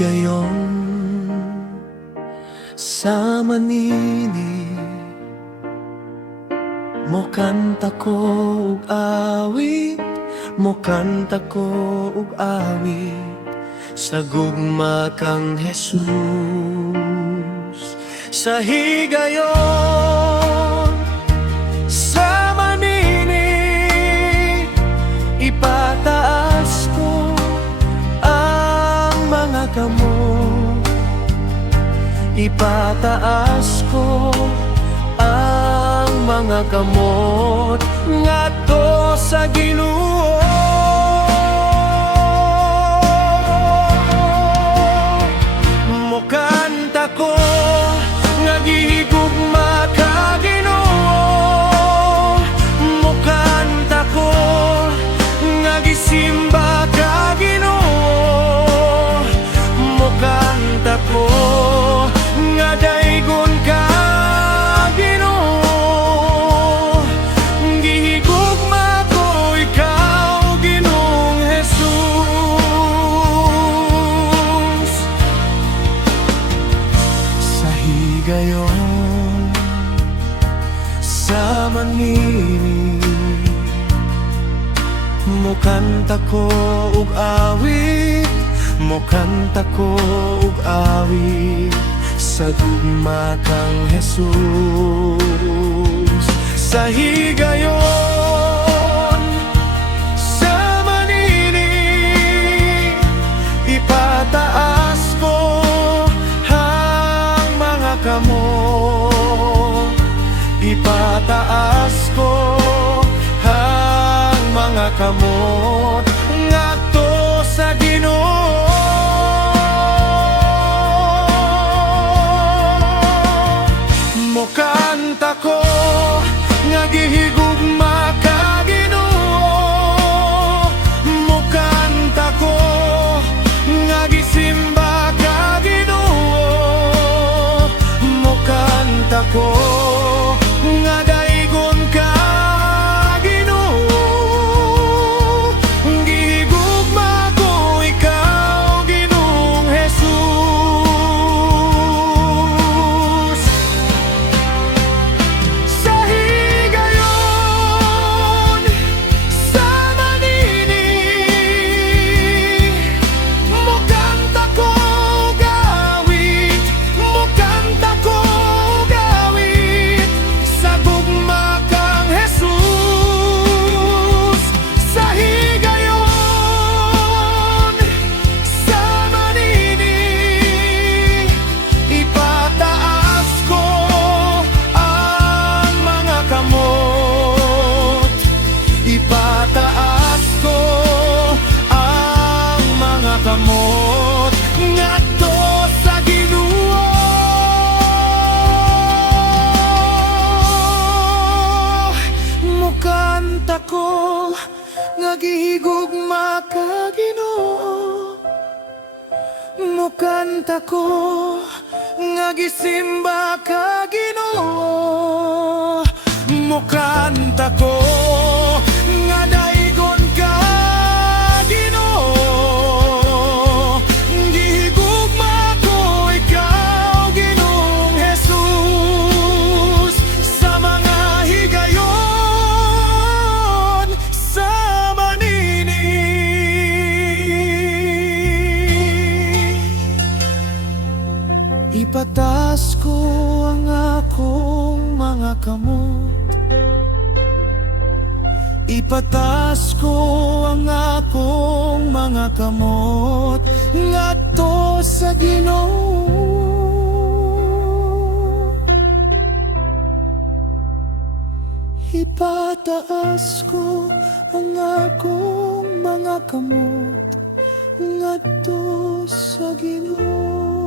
higayon sa manini mo kanta ko ug awit, mo kanta ko ug awit sa gugma kang Jesus. Sa higayon sa manini ipataas ko ang mga kamot, ipataas ko ang mga kamot ngadto sa Ginoo. Mokanta ko nga gihigugma ka Ginoo, mokanta ko nga gisimba ka Ginoo, mokanta ko nga daigon ka Ginoo, gihigugma ko ikaw Ginoong Jesus. Sa higayon sa manini mo kanta ko ug awit, mo kanta ko ug awit sa gugma kang Jesus. Sa higayon sa manini ipataas ko ang mga kamot, ipataas ko ang mga kamot ngadto sa Ginoo. Mokanta ko nga gihigugma ka Ginoo, mokanta ko nga gisimba ka Ginoo, mokanta ko nga daigon ka Ginoo, gihigugma ko ikaw Ginoong Jesus. Sa higayon sa manini mokanta ko gawit, mokanta ko gawit sa gugma kang Jesus. Sa higayon sa manini ipataas ko ang mga kamot, ipataas ko ang mga kamot ngadto sa Ginoo. Mokanta ko nga gihigugma ka Ginoo, mokanta ko nga gisimba ka Ginoo, mokanta ko nga daigon ka Ginoo, gihigugma ko ikaw Ginoong Jesus. Sa mga higayon sa manini ipataas ko ang akong mga kamot, ipataas ko ang akong mga kamot ngadto sa Ginoo. Ipataas ko ang akong mga kamot ngadto sa Ginoo.